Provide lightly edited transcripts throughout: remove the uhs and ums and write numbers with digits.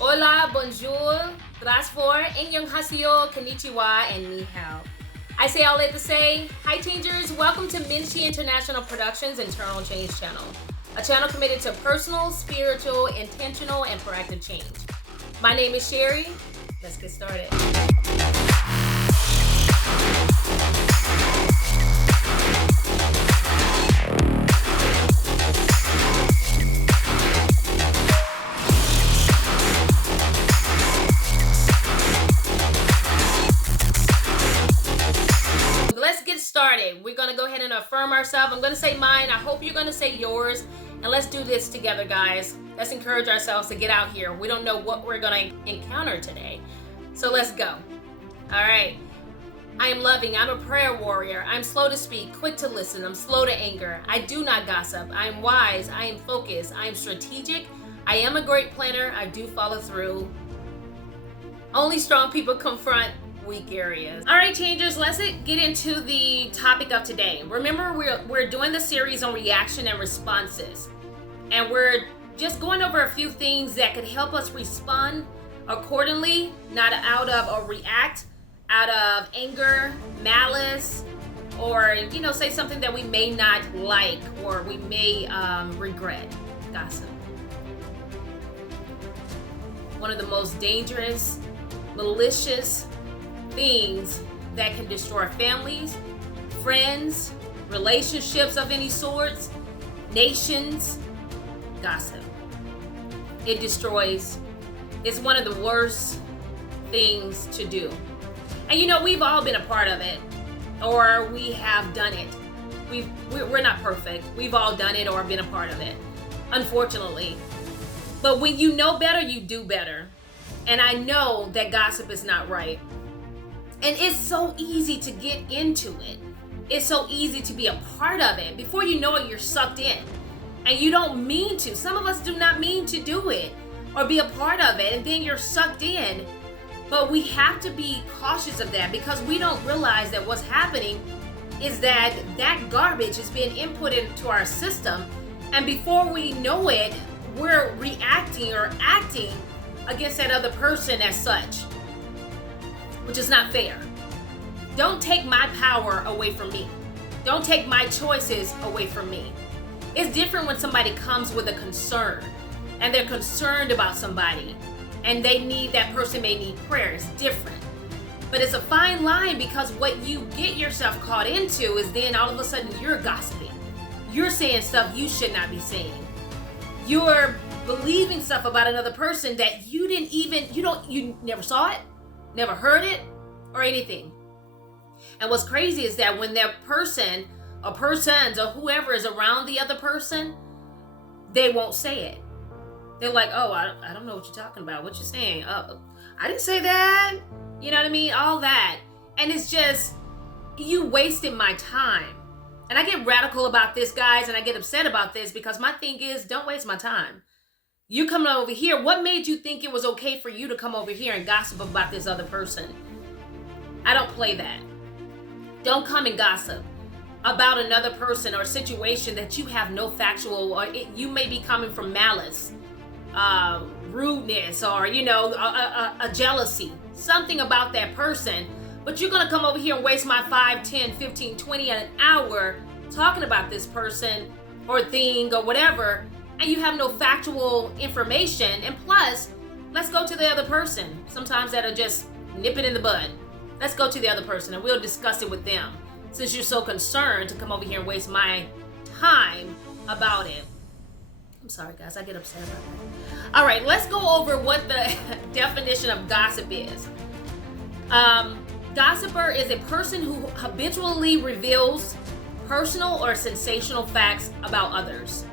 Hola, bonjour, grasfor, annyeonghaseyo, konnichiwa, and ni hao. I say all that to say, hi changers, welcome to Meinshe International Productions Internal Change Channel, a channel committed to personal, spiritual, intentional, and proactive change. My name is Sherry. Let's get started. Let's get started. We're going to go ahead and affirm ourselves. I'm going to say mine. I hope you're going to say yours. And let's do this together, guys. Let's encourage ourselves to get out here. We don't know what we're going to encounter today. So let's go. All right. I am loving. I'm a prayer warrior. I'm slow to speak, quick to listen. I'm slow to anger. I do not gossip. I am wise. I am focused. I am strategic. I am a great planner. I do follow through. Only strong people confront weak areas. All right, changers, let's get into the topic of today. Remember, we're doing the series on reaction and responses, and we're just going over a few things that could help us respond accordingly, not out of or react out of anger, malice, or say something that we may not like or we may regret. Gossip. One of the most dangerous, malicious things that can destroy families, friends, relationships of any sorts, nations. Gossip. It destroys. It's one of the worst things to do. And we've all been a part of it, or we have done it. We're not perfect. We've all done it or been a part of it, unfortunately. But when you know better, you do better. And I know that gossip is not right. And it's so easy to get into it. It's so easy to be a part of it. Before you know it, you're sucked in. And you don't mean to. Some of us do not mean to do it or be a part of it. And then you're sucked in. But we have to be cautious of that, because we don't realize that what's happening is that garbage is being input into our system. And before we know it, we're reacting or acting against that other person as such, which is not fair. Don't take my power away from me. Don't take my choices away from me. It's different when somebody comes with a concern and they're concerned about somebody and that person may need prayer. It's different. But it's a fine line, because what you get yourself caught into is then all of a sudden you're gossiping. You're saying stuff you should not be saying. You're believing stuff about another person that you never saw it, never heard it, or anything. And what's crazy is that when that person or persons or whoever is around the other person, they won't say it. They're like, oh, I don't know what you're talking about. What you're saying? Oh, I didn't say that. You know what I mean? All that. And it's just, you wasted my time. And I get radical about this, guys, and I get upset about this, because my thing is, don't waste my time. You coming over here, what made you think it was okay for you to come over here and gossip about this other person? I don't play that. Don't come and gossip about another person or situation that you have no factual, or you may be coming from malice, rudeness, or a jealousy, something about that person. But you're gonna come over here and waste my 5, 10, 15, 20 an hour talking about this person or thing or whatever, and you have no factual information. And plus, let's go to the other person. Sometimes that'll just nip it in the bud. Let's go to the other person and we'll discuss it with them, since you're so concerned to come over here and waste my time about it. I'm sorry, guys, I get upset about that. All right, let's go over what the definition of gossip is. Gossiper is a person who habitually reveals personal or sensational facts about others.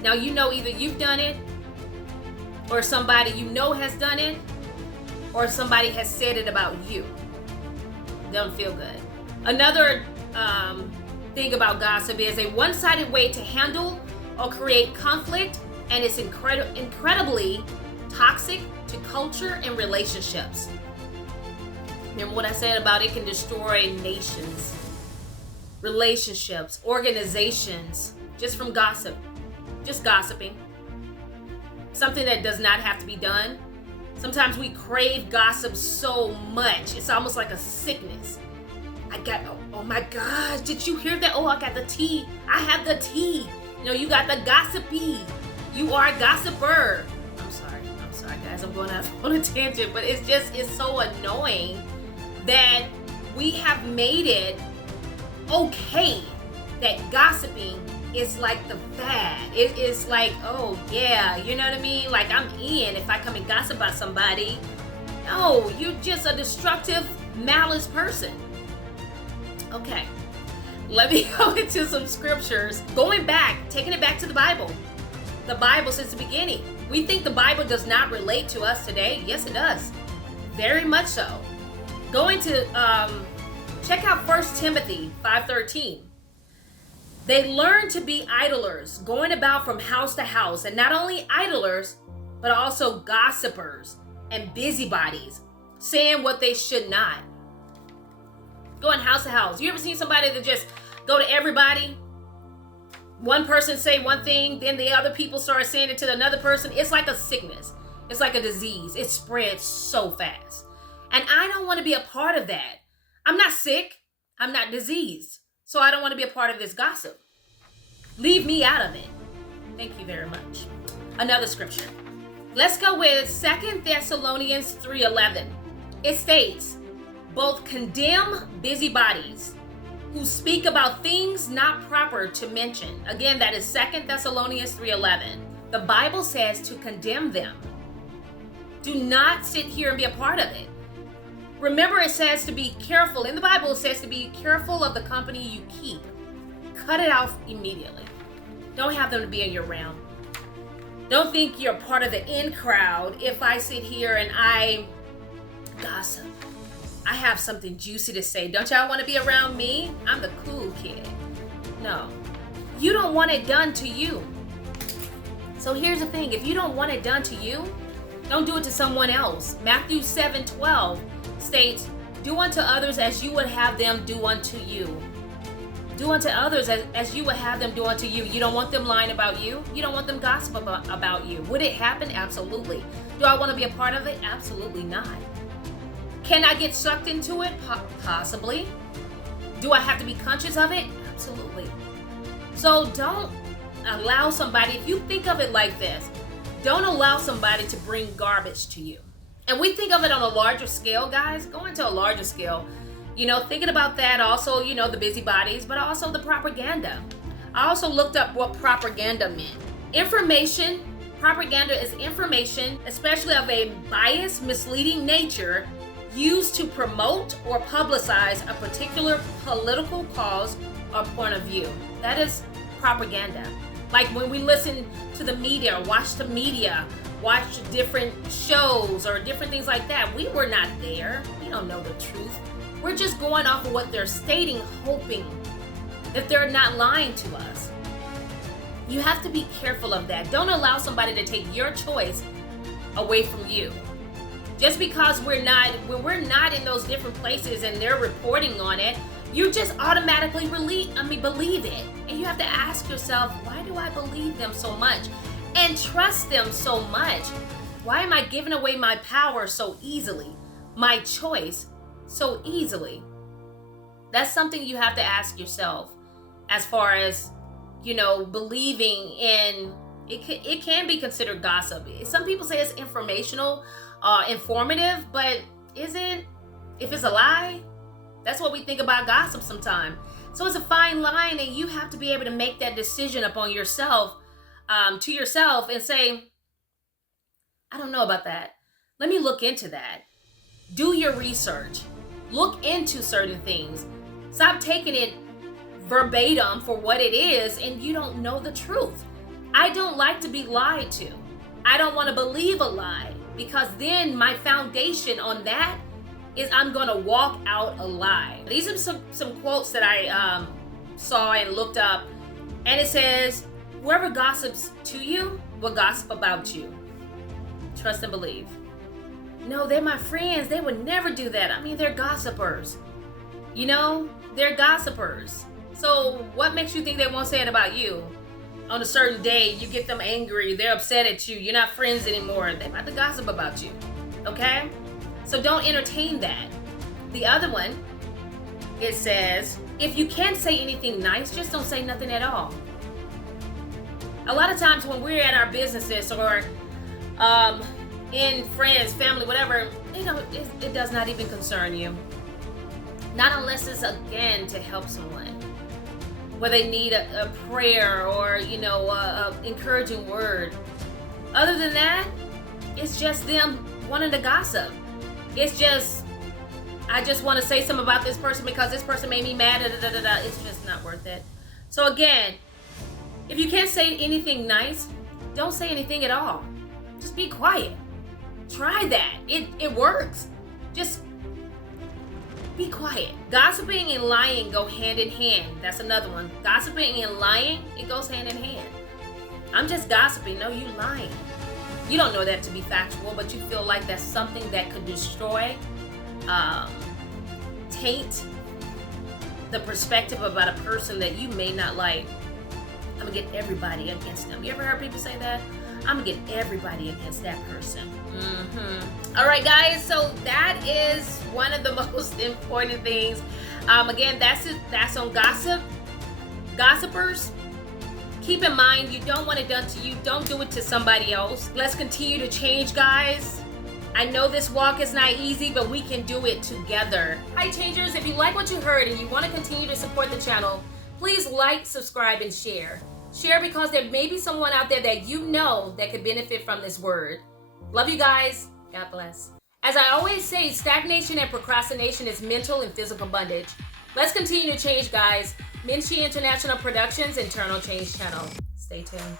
Now, either you've done it, or somebody has done it, or somebody has said it about you. Don't feel good. Another thing about gossip is a one-sided way to handle or create conflict, and it's incredibly toxic to culture and relationships. Remember what I said about it can destroy nations, relationships, organizations, just from gossip, just gossiping. Something that does not have to be done, Sometimes we crave gossip so much. It's almost like a sickness. Oh my gosh, did you hear that? Oh, I got the tea. I have the tea. You got the gossipy. You are a gossiper. I'm sorry guys, I'm going off on a tangent, but it's so annoying that we have made it okay that gossiping is like the fad. It is like, oh yeah, you know what I mean? Like I'm in if I come and gossip about somebody. No, you're just a destructive, malice person. Okay, let me go into some scriptures. Taking it back to the Bible. The Bible since the beginning. We think the Bible does not relate to us today. Yes, it does. Very much so. Going to check out 1 Timothy 5:13. They learn to be idlers, going about from house to house, and not only idlers, but also gossipers and busybodies, saying what they should not. Going house to house. You ever seen somebody that just go to everybody? One person say one thing, then the other people start saying it to another person. It's like a sickness. It's like a disease. It spreads so fast. And I don't want to be a part of that. I'm not sick. I'm not diseased. So I don't want to be a part of this gossip. Leave me out of it. Thank you very much. Another scripture. Let's go with 2 Thessalonians 3:11. It states, both condemn busybodies who speak about things not proper to mention. Again, that is 2 Thessalonians 3:11. The Bible says to condemn them. Do not sit here and be a part of it. Remember, it says to be careful. In the Bible, it says to be careful of the company you keep. Cut it off immediately. Don't have them to be in your realm. Don't think you're part of the in crowd if I sit here and I gossip. I have something juicy to say. Don't y'all want to be around me? I'm the cool kid. No. You don't want it done to you. So here's the thing. If you don't want it done to you, don't do it to someone else. Matthew 7:12 states, do unto others as you would have them do unto you. Do unto others as you would have them do unto you. You don't want them lying about you. You don't want them gossip about you. Would it happen? Absolutely. Do I want to be a part of it? Absolutely not. Can I get sucked into it? Possibly. Do I have to be conscious of it? Absolutely. So don't allow somebody, if you think of it like this, don't allow somebody to bring garbage to you. And we think of it on a larger scale, guys. Going to a larger scale. Thinking about that also, the busybodies, but also the propaganda. I also looked up what propaganda meant. Propaganda is information, especially of a biased, misleading nature, used to promote or publicize a particular political cause or point of view. That is propaganda. Like when we listen to the media, watch different shows or different things like that, we were not there. We don't know the truth. We're just going off of what they're stating, hoping that they're not lying to us. You have to be careful of that. Don't allow somebody to take your choice away from you. Just because when we're not in those different places and they're reporting on it, you just automatically believe it. And you have to ask yourself, why do I believe them so much and trust them so much? Why am I giving away my power so easily? My choice so easily? That's something you have to ask yourself as far as, believing in it can be considered gossip. Some people say it's informational, informative, but if it's a lie? That's what we think about gossip sometimes. So it's a fine line, and you have to be able to make that decision upon yourself, to yourself, and say, I don't know about that. Let me look into that. Do your research. Look into certain things. Stop taking it verbatim for what it is, and you don't know the truth. I don't like to be lied to. I don't want to believe a lie, because then my foundation on that is I'm going to walk out a lie. These are some quotes that I saw and looked up, and it says, whoever gossips to you will gossip about you. Trust and believe. No, they're my friends. They would never do that. I mean, they're gossipers. They're gossipers. So what makes you think they won't say it about you? On a certain day, you get them angry. They're upset at you. You're not friends anymore. They're about to gossip about you. Okay? So don't entertain that. The other one, it says, if you can't say anything nice, just don't say nothing at all. A lot of times when we're at our businesses or in friends, family, whatever, it does not even concern you. Not unless it's, again, to help someone, where they need a prayer or, a encouraging word. Other than that, it's just them wanting to gossip. It's just, I just want to say something about this person because this person made me mad. It's just not worth it. So again, if you can't say anything nice, don't say anything at all. Just be quiet. Try that. It works. Just be quiet. Gossiping and lying go hand in hand. That's another one. Gossiping and lying, it goes hand in hand. I'm just gossiping. No, you lying. You don't know that to be factual, but you feel like that's something that could destroy, taint the perspective about a person that you may not like. I'm gonna get everybody against them. You ever heard people say that? I'm gonna get everybody against that person. All right, guys. So that is one of the most important things. Again, that's on gossip. Gossipers, keep in mind, you don't want it done to you. Don't do it to somebody else. Let's continue to change, guys. I know this walk is not easy, but we can do it together. Hi, changers. If you like what you heard and you want to continue to support the channel, please like, subscribe, and share. Share because there may be someone out there that you know that could benefit from this word. Love you guys. God bless. As I always say, stagnation and procrastination is mental and physical bondage. Let's continue to change, guys. Meinshe International Productions, Internal Change Channel. Stay tuned.